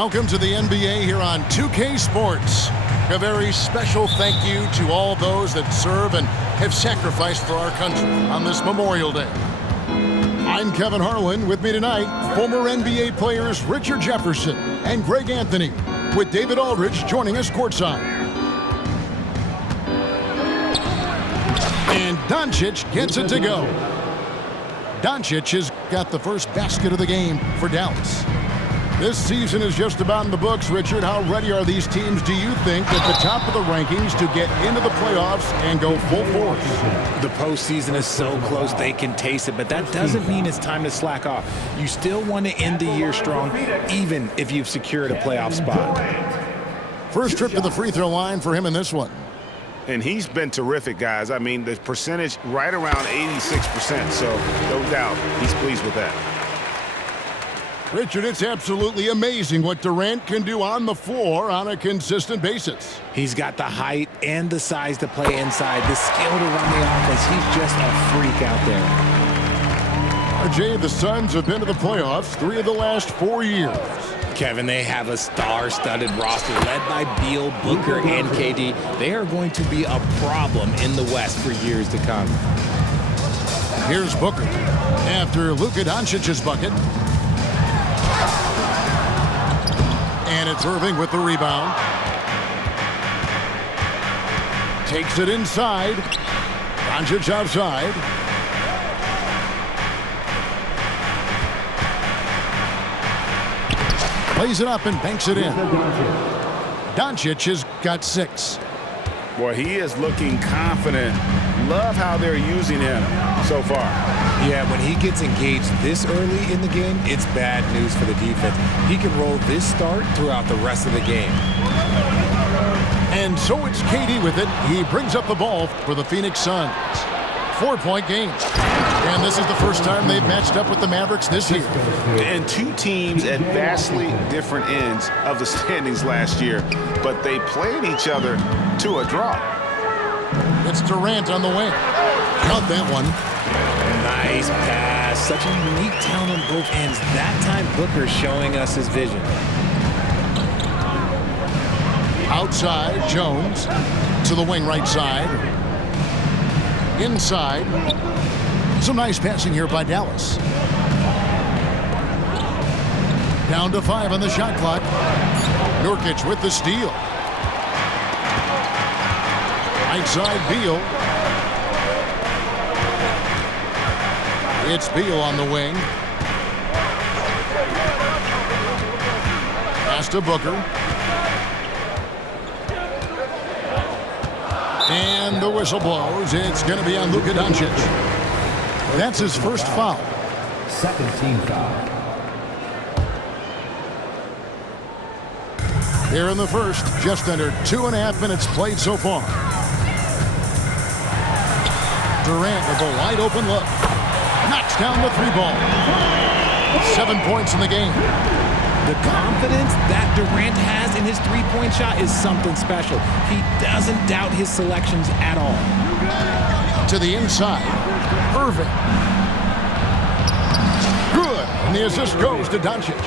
Welcome to the NBA here on 2K Sports. A very special thank you to all those that serve and have sacrificed for our country on this Memorial Day. I'm Kevin Harlan. With me tonight, former NBA players Richard Jefferson and Greg Anthony, with David Aldridge joining us courtside. And Doncic gets it to go. Doncic has got the first basket of the game for Dallas. This season is just about in the books, Richard. How ready are these teams, do you think, at the top of the rankings to get into the playoffs and go full force? The postseason is so close they can taste it, but that doesn't mean it's time to slack off. You still want to end the year strong, even if you've secured a playoff spot. First trip to the free throw line for him in this one. And he's been terrific, guys. I mean, the percentage right around 86%, so no doubt he's pleased with that. Richard, it's absolutely amazing what Durant can do on the floor on a consistent basis. He's got the height and the size to play inside, the skill to run the offense. He's just a freak out there. Jay, the Suns have been to the playoffs 3 of the last 4 years. Kevin, they have a star-studded roster led by Beal, Booker, and KD. They are going to be a problem in the West for years to come. Here's Booker after Luka Doncic's bucket. And it's Irving with the rebound. Takes it inside. Doncic outside. Plays it up and banks it in. Doncic has got 6. Boy, he is looking confident. Love how they're using him so far. Yeah, when he gets engaged this early in the game, it's bad news for the defense. He can roll this start throughout the rest of the game. And so it's KD with it. He brings up the ball for the Phoenix Suns. 4-point game. And this is the first time they've matched up with the Mavericks this year. And two teams at vastly different ends of the standings last year, but they played each other to a draw. It's Durant on the wing. Got that one. Nice pass. Such a unique talent on both ends. That time, Booker showing us his vision. Outside, Jones to the wing right side. Inside. Some nice passing here by Dallas. Down to 5 on the shot clock. Nurkic with the steal. Right side, Beal. It's Beal on the wing. Pass to Booker. And the whistle blows. It's going to be on Luka Doncic. That's his first foul. Second team foul. Here in the first, just under 2.5 minutes played so far. Durant with a wide open look. Knocks down the 3 ball. 7 points in the game. The confidence that Durant has in his 3-point shot is something special. He doesn't doubt his selections at all. To the inside. Irving. Good. And the assist goes to Doncic.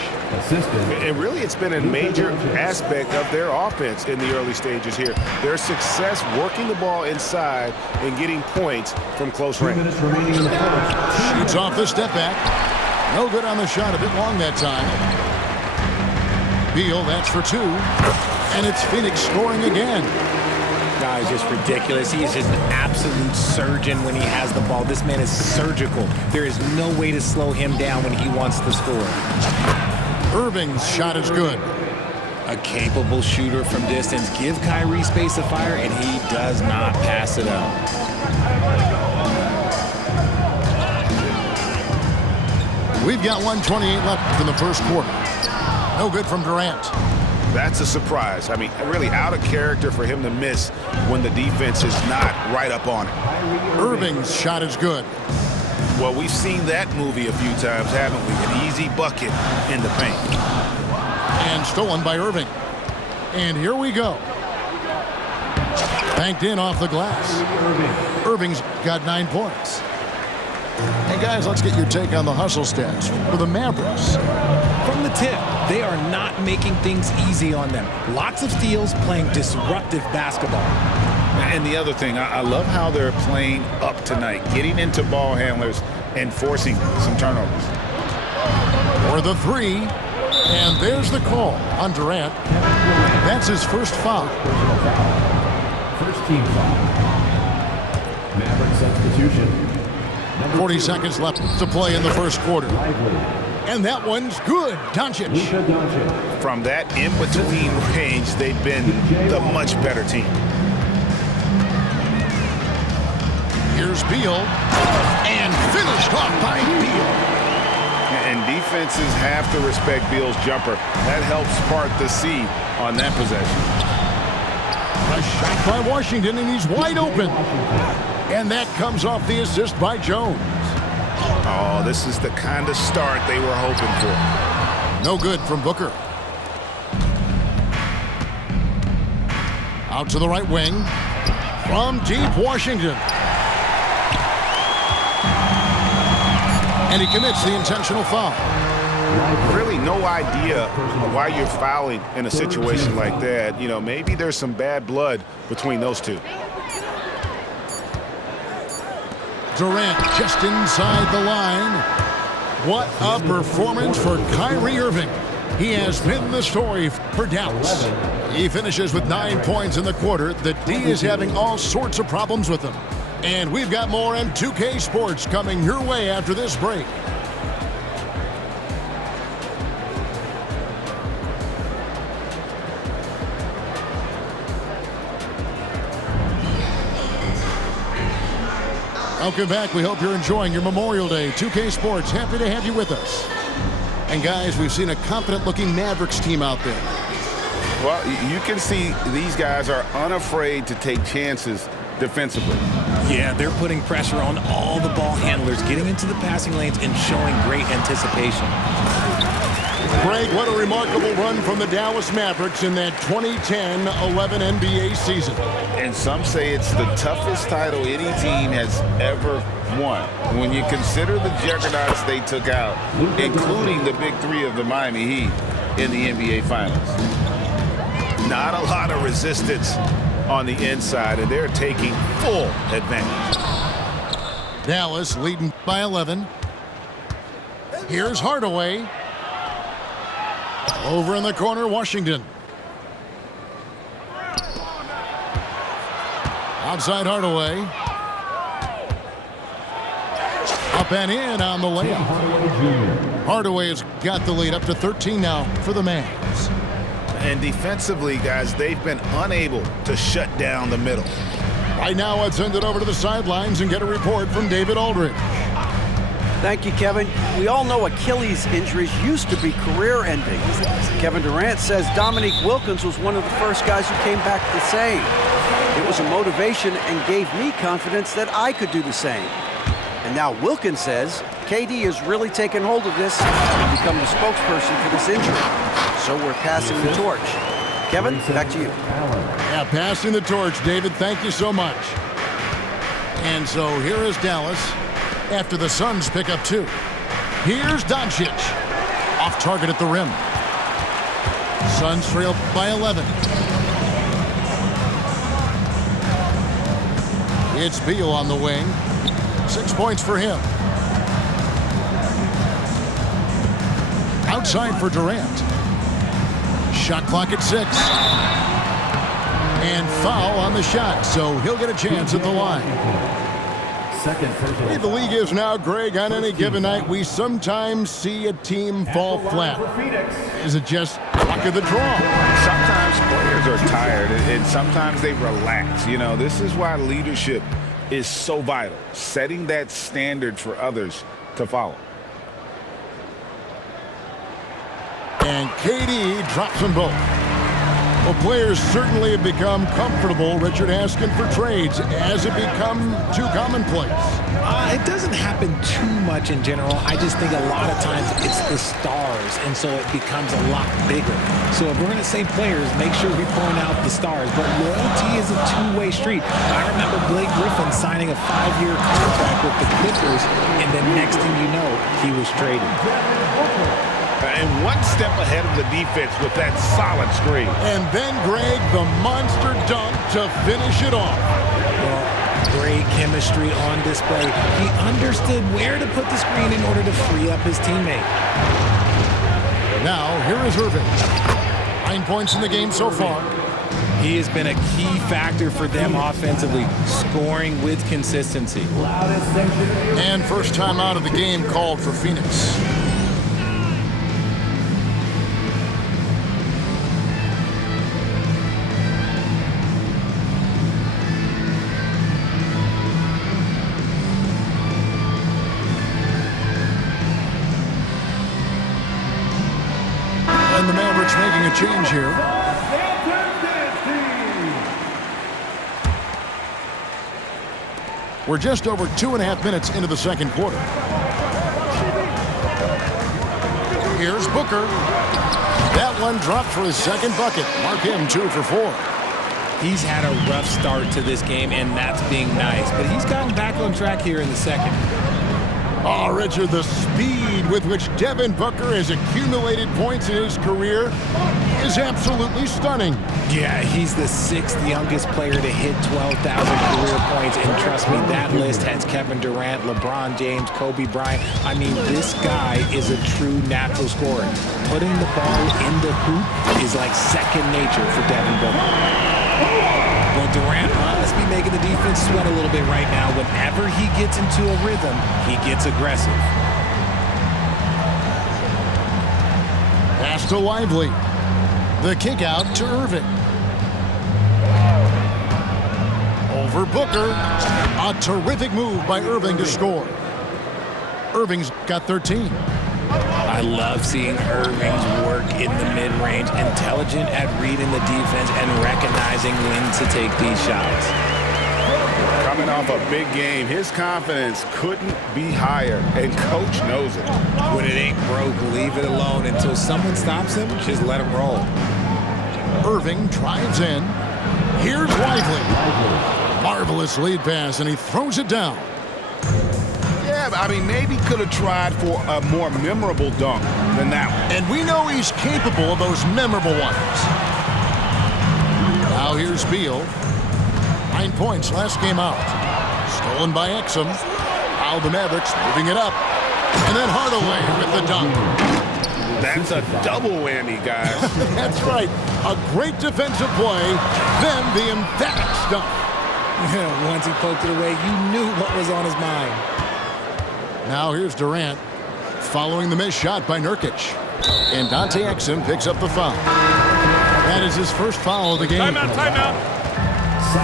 And really, it's been a major aspect of their offense in the early stages here. Their success working the ball inside and getting points from close range. Shoots off the step back. No good on the shot. A bit long that time. Beal, that's for 2. And it's Phoenix scoring again. Guy is just ridiculous. He is just an absolute surgeon when he has the ball. This man is surgical. There is no way to slow him down when he wants to score. Irving's shot is good. A capable shooter from distance. Give Kyrie space to fire, and he does not pass it up. We've got 1:28 left in the first quarter. No good from Durant. That's a surprise. I mean, really out of character for him to miss when the defense is not right up on it. Irving's shot is good. Well, we've seen that movie a few times, haven't we? An easy bucket in the paint. And stolen by Irving. And here we go. Banked in off the glass. Irving's got 9 points. And guys, let's get your take on the hustle stats for the Mavericks. From the tip, they are not making things easy on them. Lots of steals, playing disruptive basketball. And the other thing, I love how they're playing up tonight, getting into ball handlers and forcing some turnovers. For the three, and there's the call on Durant. That's his first foul. First team foul. Maverick substitution. 40 seconds left to play in the first quarter. And that one's good. Doncic. From that in-between range, they've been the much better team. Here's Beal. And finished off by Beal. And defenses have to respect Beal's jumper. That helps part the seed on that possession. A shot by Washington, and he's wide open. And that comes off the assist by Jones. Oh, this is the kind of start they were hoping for. No good from Booker. Out to the right wing. From deep Washington. And he commits the intentional foul. Really no idea why you're fouling in a situation like that. You know, maybe there's some bad blood between those two. Durant just inside the line. What a performance for Kyrie Irving. He has been the story for Dallas. He finishes with 9 points in the quarter. The D is having all sorts of problems with him. And we've got more on 2K Sports coming your way after this break. Welcome back. We hope you're enjoying your Memorial Day. 2K Sports, happy to have you with us. And guys, we've seen a confident-looking Mavericks team out there. Well, you can see these guys are unafraid to take chances defensively. Yeah, they're putting pressure on all the ball handlers, getting into the passing lanes and showing great anticipation. Greg, what a remarkable run from the Dallas Mavericks in that 2010-11 NBA season. And some say it's the toughest title any team has ever won. When you consider the juggernauts they took out, including the big three of the Miami Heat in the NBA Finals. Not a lot of resistance on the inside, and they're taking full advantage. Dallas leading by 11. Here's Hardaway. Over in the corner, Washington. Outside Hardaway. Up and in on the layup. Hardaway has got the lead up to 13 now for the Mavs. And defensively, guys, they've been unable to shut down the middle. Right now, let's send it over to the sidelines and get a report from David Aldridge. Thank you, Kevin. We all know Achilles injuries used to be career-ending. Kevin Durant says Dominique Wilkins was one of the first guys who came back the same. It was a motivation and gave me confidence that I could do the same. And now Wilkins says KD has really taken hold of this and become the spokesperson for this injury. So we're passing the torch. Kevin, back to you. Yeah, passing the torch, David. Thank you so much. And so here is Dallas after the Suns pick up 2. Here's Doncic. Off target at the rim. Suns trail by 11. It's Beal on the wing. 6 points for him. Outside for Durant. Shot clock at 6. And foul on the shot, so he'll get a chance at the line. Hey, the league is now, Greg, on any given night, we sometimes see a team fall flat. Is it just luck of the draw? Sometimes players are tired, and sometimes they relax. You know, this is why leadership is so vital, setting that standard for others to follow. And KD drops them both. Well, players certainly have become comfortable, Richard, asking for trades. Has it become too commonplace? It doesn't happen too much in general. I just think a lot of times it's the stars, and so it becomes a lot bigger. So if we're going to say players, make sure we point out the stars. But loyalty is a two-way street. I remember Blake Griffin signing a 5-year contract with the Clippers, and then next thing you know, he was traded. And one step ahead of the defense with that solid screen. And then, Greg, the monster dunk to finish it off. Well, great chemistry on display. He understood where to put the screen in order to free up his teammate. Now, here is Irving. 9 points in the game so far. He has been a key factor for them offensively, scoring with consistency. And first time out of the game called for Phoenix. And the Mavericks making a change here. We're just over 2.5 minutes into the second quarter. Here's Booker. That one dropped for his second bucket. Mark him 2 for 4. He's had a rough start to this game, and that's being nice. But he's gotten back on track here in the second. Oh, Richard, the speed with which Devin Booker has accumulated points in his career is absolutely stunning. Yeah, he's the 6th youngest player to hit 12,000 career points, and trust me, that list has Kevin Durant, LeBron James, Kobe Bryant. I mean, this guy is a true natural scorer. Putting the ball in the hoop is like second nature for Devin Booker. Well, Durant must be making the defense sweat a little bit right now. Whenever he gets into a rhythm, he gets aggressive. Pass to Lively. The kick out to Irving. Over Booker. A terrific move by Irving to score. Irving's got 13. I love seeing Irving's work in the mid-range, intelligent at reading the defense and recognizing when to take these shots. Coming off a big game, his confidence couldn't be higher, and coach knows it. When it ain't broke, leave it alone. Until someone stops him, just let him roll. Irving drives in. Here's Lively. Marvelous lead pass, and he throws it down. Yeah, I mean, maybe could have tried for a more memorable dunk than that one. And we know he's capable of those memorable ones. Now here's Beal. 9 points last game out. Stolen by Exum. Now the Mavericks moving it up. And then Hardaway with the dunk. That's a double whammy, guys. That's right. A great defensive play, then the emphatic dunk. Once he poked it away, you knew what was on his mind. Now here's Durant following the missed shot by Nurkic. And Dante Exum picks up the foul. That is his first foul of the game. Timeout.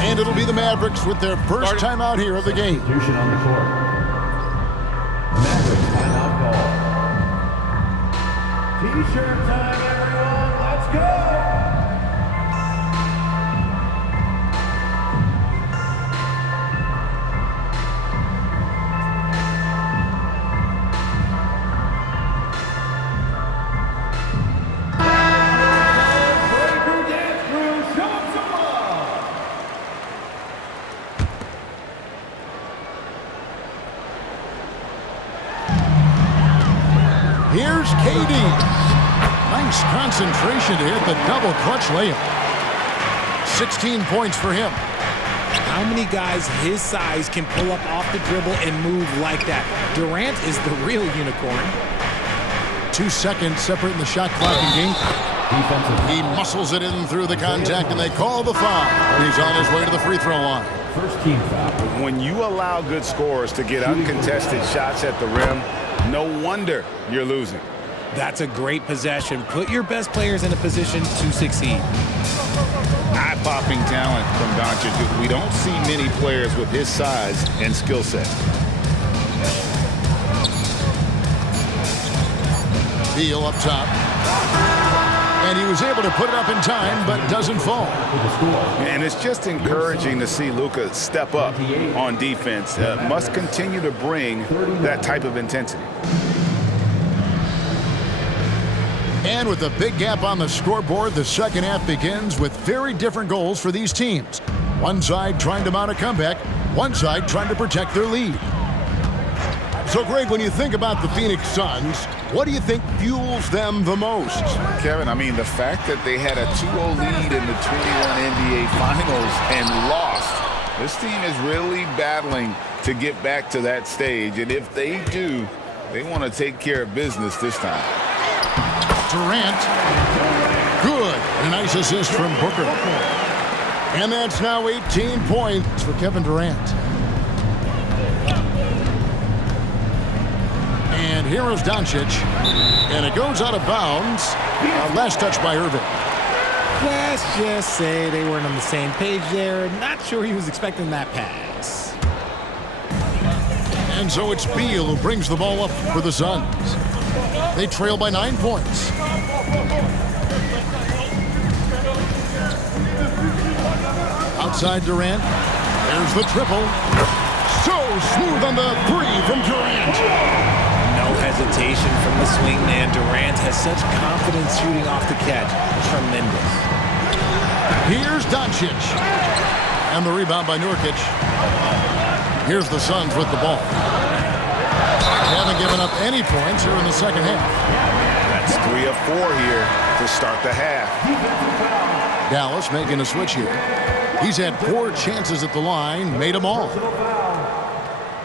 And it'll be the Mavericks with their first timeout here of the game. Substitution on the court. Mavericks timeout call. T-shirt time, everyone. Let's go. Here's KD. Nice concentration to hit the double clutch layup. 16 points for him. How many guys his size can pull up off the dribble and move like that? Durant is the real unicorn. 2 seconds separating the shot clock and game. He muscles it in through the contact, and they call the foul. He's on his way to the free throw line. First team foul. When you allow good scorers to get uncontested shots at the rim, no wonder you're losing. That's a great possession. Put your best players in a position to succeed. Eye-popping talent from Doncic. We don't see many players with his size and skill set. Beal up top. And he was able to put it up in time, but doesn't fall. And it's just encouraging to see Luka step up on defense. Must continue to bring that type of intensity. And with a big gap on the scoreboard, the second half begins with very different goals for these teams. One side trying to mount a comeback, one side trying to protect their lead. So, Greg, when you think about the Phoenix Suns, what do you think fuels them the most? Kevin, I mean, the fact that they had a 2-0 lead in the 21 NBA Finals and lost. This team is really battling to get back to that stage. And if they do, they want to take care of business this time. Durant. Good. A nice assist from Booker. And that's now 18 points for Kevin Durant. And here is Doncic. And it goes out of bounds. Last touch by Irving. Let's just say they weren't on the same page there. Not sure he was expecting that pass. And so it's Beal who brings the ball up for the Suns. They trail by 9 points. Outside Durant. There's the triple. So smooth on the three from Durant. No hesitation from the swingman. Durant has such confidence shooting off the catch. Tremendous. Here's Doncic. And the rebound by Nurkic. Here's the Suns with the ball. They haven't given up any points here in the second half. That's 3 of 4 here to start the half. Dallas making a switch here. He's had 4 chances at the line, made them all.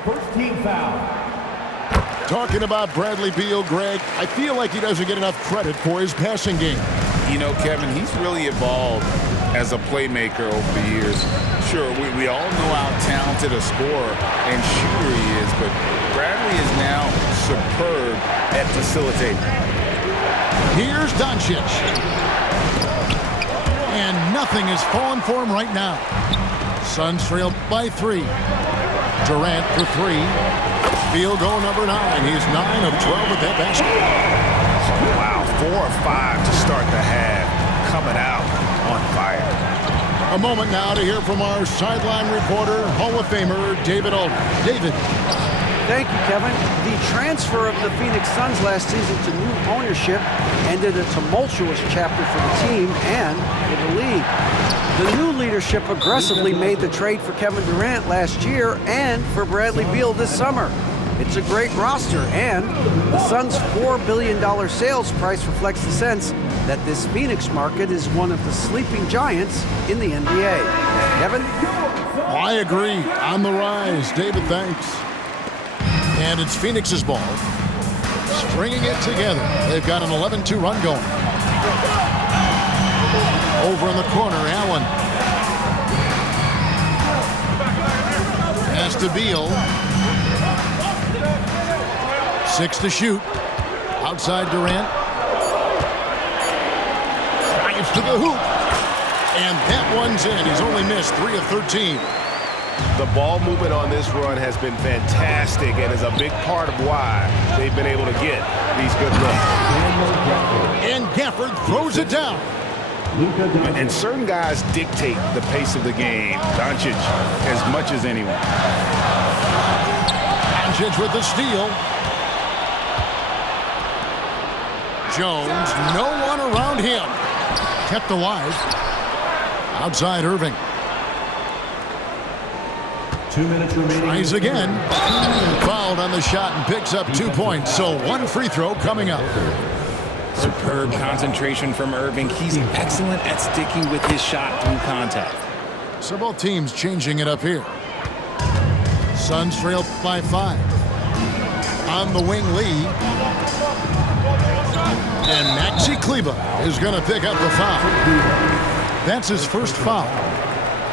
First team foul. Talking about Bradley Beal, Greg, I feel like he doesn't get enough credit for his passing game. You know, Kevin, he's really evolved as a playmaker over the years. Sure, we all know how talented a scorer and shooter he is, but Bradley is now superb at facilitating. Here's Doncic. And nothing is falling for him right now. Suns trail by 3. Durant for 3. Field goal number 9. He's 9 of 12 with that basket. Wow, 4 of 5 to start the half. Coming out on fire. A moment now to hear from our sideline reporter, Hall of Famer David Aldridge. David. Thank you, Kevin. The transfer of the Phoenix Suns last season to new ownership ended a tumultuous chapter for the team and for the league. The new leadership aggressively made the trade for Kevin Durant last year and for Bradley Beal this summer. It's a great roster, and the Suns' $4 billion sales price reflects the sense that this Phoenix market is one of the sleeping giants in the NBA. Kevin? I agree. On the rise. David, thanks. And it's Phoenix's ball. Stringing it together. They've got an 11-2 run going. Over in the corner, Allen. Pass to Beal. 6 to shoot. Outside Durant. Drives to the hoop. And that one's in. He's only missed 3 of 13. The ball movement on this run has been fantastic and is a big part of why they've been able to get these good looks. And Gafford throws it down. And certain guys dictate the pace of the game. Doncic as much as anyone. Doncic with the steal. Jones, no one around him. Kept alive. Outside Irving. 2 minutes remaining. Tries again. Fouled on the shot and picks up 2 points. So 1 free throw coming up. Superb concentration from Irving. He's excellent at sticking with his shot through contact. So both teams changing it up here. Suns trail by 5. On the wing, Lee. And Maxi Kleber is going to pick up the foul. That's his first foul.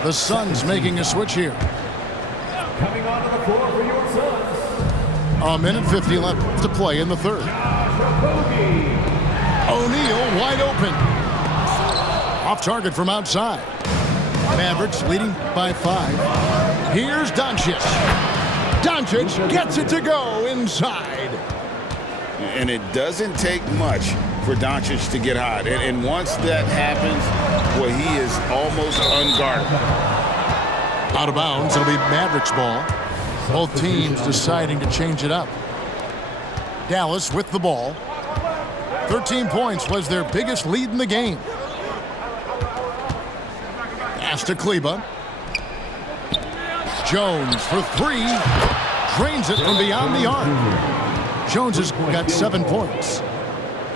The Suns making a switch here. Coming onto the floor for your Suns. A minute 50 left to play in the third. O'Neal wide open. Off target from outside. Mavericks leading by 5. Here's Doncic. Doncic gets it to go inside. And it doesn't take much for Doncic to get hot. And once that happens, well, he is almost unguarded. Out of bounds, it'll be Mavericks ball. Both teams deciding to change it up. Dallas with the ball. 13 points was their biggest lead in the game. Pass to Kleba. Jones for three. Drains it from beyond the arc. Jones has got 7 points.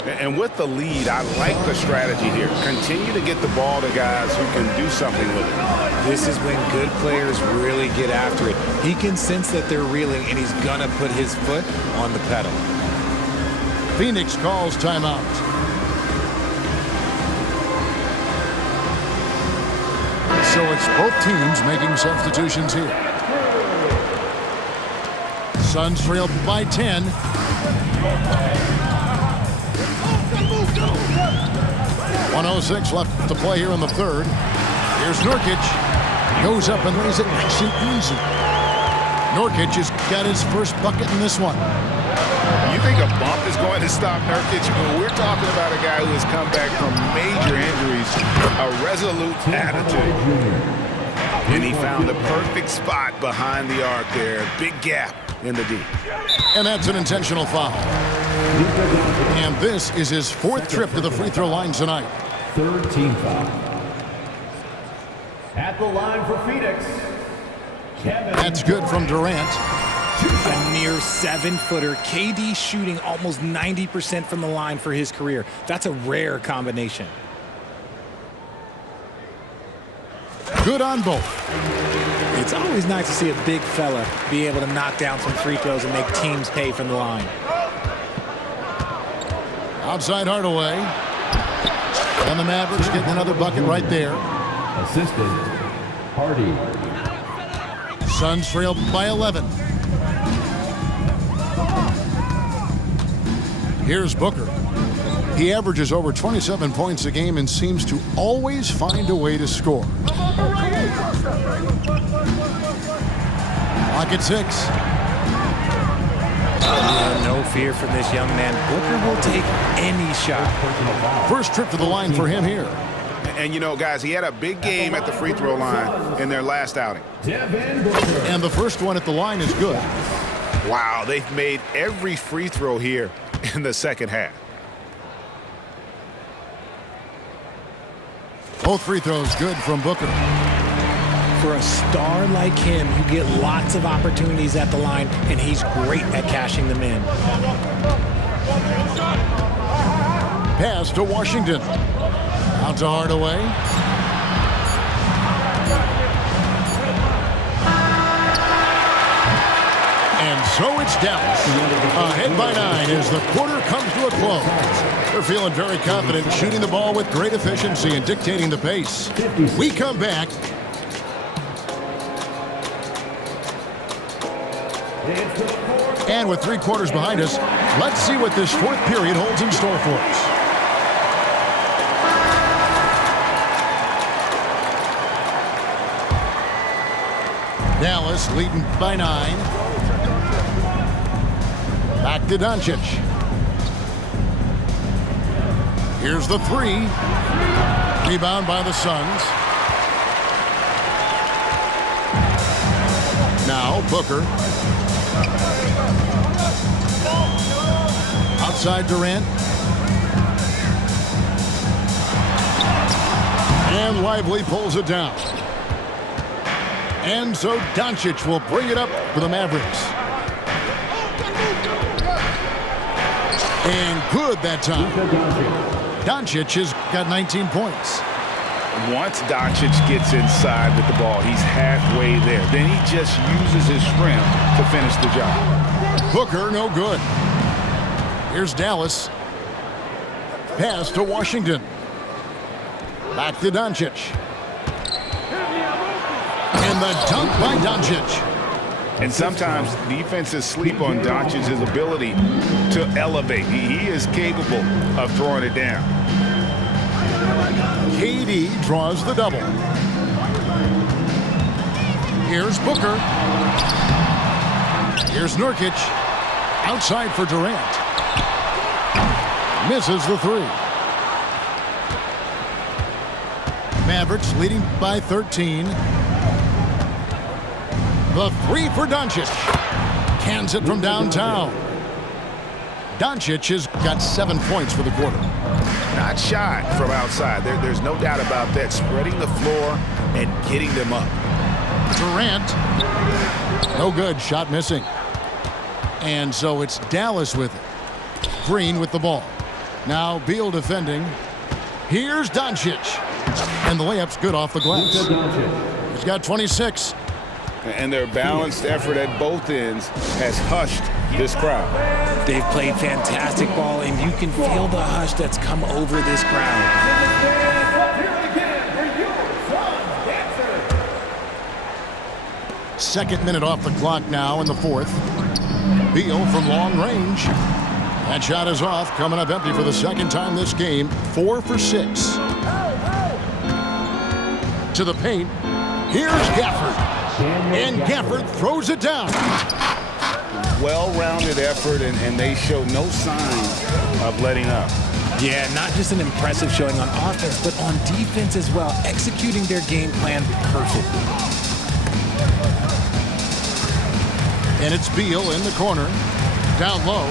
And with the lead, I like the strategy here. Continue to get the ball to guys who can do something with it. This is when good players really get after it. He can sense that they're reeling, and he's going to put his foot on the pedal. Phoenix calls timeout. So it's both teams making substitutions here. Suns trail by 10. 1:06 left to play here in the third. Here's Nurkic. Goes up and lays it nice and easy. Nurkic has got his first bucket in this one. You think a bump is going to stop Nurkic? Well, we're talking about a guy who has come back from major injuries, a resolute attitude. And he found the perfect spot behind the arc there. Big gap in the D. And that's an intentional foul. And this is his 4th trip to the free throw line tonight. 3rd team foul. At the line for Phoenix, Kevin. That's good from Durant. A near 7-footer. KD shooting almost 90% from the line for his career. That's a rare combination. Good on both. It's always nice to see a big fella be able to knock down some free throws and make teams pay from the line. Outside Hardaway. And the Mavericks getting another bucket right there. Assistant, Hardy. Suns trail by 11. Here's Booker. He averages over 27 points a game and seems to always find a way to score. Lock at 6. No fear from this young man. Booker will take any shot. First trip to the line for him here. And, you know, guys, he had a big game at the free throw line in their last outing. And the first one at the line is good. Wow, they've made every free throw here in the second half. Both free throws good from Booker. For a star like him, you get lots of opportunities at the line, and he's great at cashing them in. Pass to Washington. Out to Hardaway. And so it's Dallas. Ahead by 9 as the quarter comes to a close. They're feeling very confident, shooting the ball with great efficiency and dictating the pace. We come back. And with 3 quarters behind us, let's see what this 4th period holds in store for us. Dallas leading by 9. Back to Doncic. Here's the 3. Rebound by the Suns. Now Booker. Outside Durant. And Lively pulls it down. And so Doncic will bring it up for the Mavericks. And good that time. Doncic has got 19 points. Once Doncic gets inside with the ball, he's halfway there. Then he just uses his strength to finish the job. Booker, no good. Here's Dallas. Pass to Washington. Back to Doncic. And the dunk by Doncic. And sometimes defenses sleep on Doncic's ability to elevate. He is capable of throwing it down. KD draws the double. Here's Booker. Here's Nurkic. Outside for Durant. Misses the three. Mavericks leading by 13. The three for Doncic. Cans it from downtown. Doncic has got 7 points for the quarter. Not shy from outside. There's no doubt about that. Spreading the floor and getting them up. Durant. No good. Shot missing. And so it's Dallas with it. Green with the ball. Now Beal defending. Here's Doncic. And the layup's good off the glass. He's got 26. And their balanced effort at both ends has hushed this crowd. They've played fantastic ball, and you can feel the hush that's come over this crowd. Second minute off the clock now in the fourth. Beal from long range. That shot is off, coming up empty for the second time this game. 4 for 6. To the paint. Here's Gafford. And Gafford throws it down. Well-rounded effort, and they show no signs of letting up. Yeah, not just an impressive showing on offense, but on defense as well, executing their game plan perfectly. And it's Beal in the corner. Down low.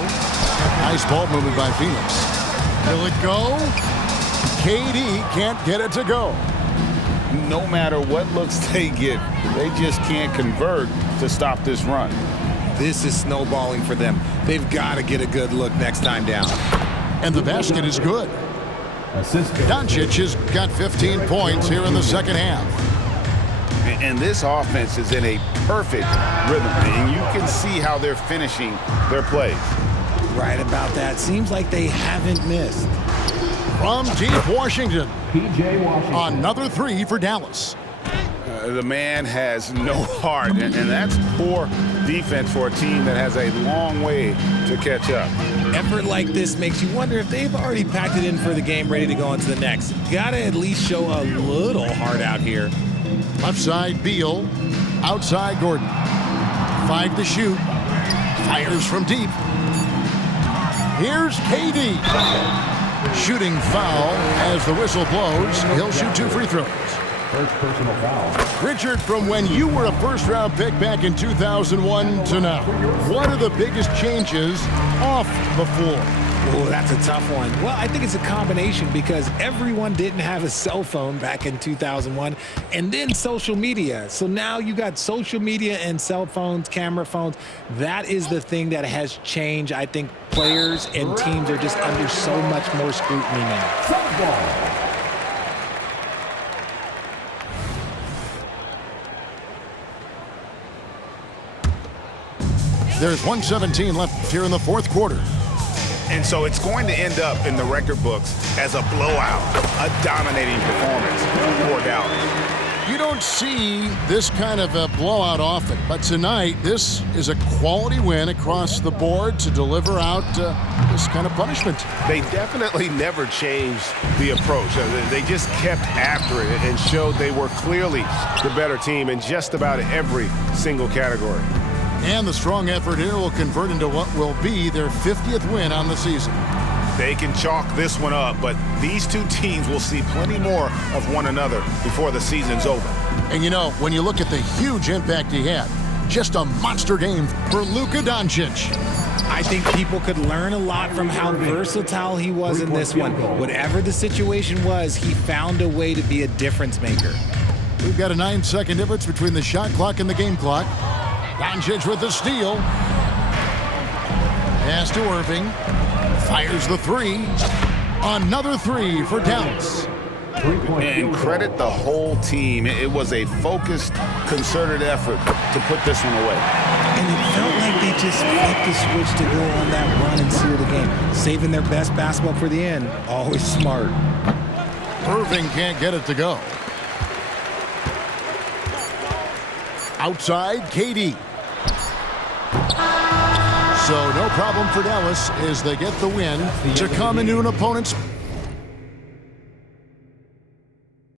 Nice ball movement by Phoenix. Will it go? KD can't get it to go. No matter what looks they get, they just can't convert to stop this run. This is snowballing for them. They've got to get a good look next time down. And the basket is good. Doncic has got 15 points here in the second half. And this offense is in a perfect rhythm, and you can see how they're finishing their plays. Right about that. Seems like they haven't missed. From deep Washington. P.J. Washington. Another three for Dallas. The man has no heart, and that's poor defense for a team that has a long way to catch up. Effort like this makes you wonder if they've already packed it in for the game, ready to go on to the next. Gotta at least show a little heart out here. Left side, Beal. Outside, Gordon. 5 to shoot. Fires from deep. Here's KD. Shooting foul as the whistle blows. He'll shoot 2 free throws. First personal foul. Richard, from when you were a first-round pick back in 2001 to now, what are the biggest changes off the floor? Oh, that's a tough one. Well, I think it's a combination because everyone didn't have a cell phone back in 2001 and then social media. So now you got social media and cell phones, camera phones. That is the thing that has changed. I think players and teams are just under so much more scrutiny now. Softball. There's 1:17 left here in the fourth quarter. And so it's going to end up in the record books as a blowout, a dominating performance, no doubt. You don't see this kind of a blowout often, but tonight this is a quality win across the board to deliver out this kind of punishment. They definitely never changed the approach. They just kept after it and showed they were clearly the better team in just about every single category. And the strong effort here will convert into what will be their 50th win on the season. They can chalk this one up, but these two teams will see plenty more of one another before the season's over. And you know, when you look at the huge impact he had, just a monster game for Luka Doncic. I think people could learn a lot from how versatile he was in this one. Whatever the situation was, he found a way to be a difference maker. We've got a 9-second difference between the shot clock and the game clock. Doncic with the steal. Pass to Irving. Fires the three. Another three for Dallas. And credit the whole team. It was a focused, concerted effort to put this one away. And it felt like they just flipped the switch to go on that run and seal the game. Saving their best basketball for the end. Always smart. Irving can't get it to go. Outside, KD. So no problem for Dallas as they get the win to come into an opponent's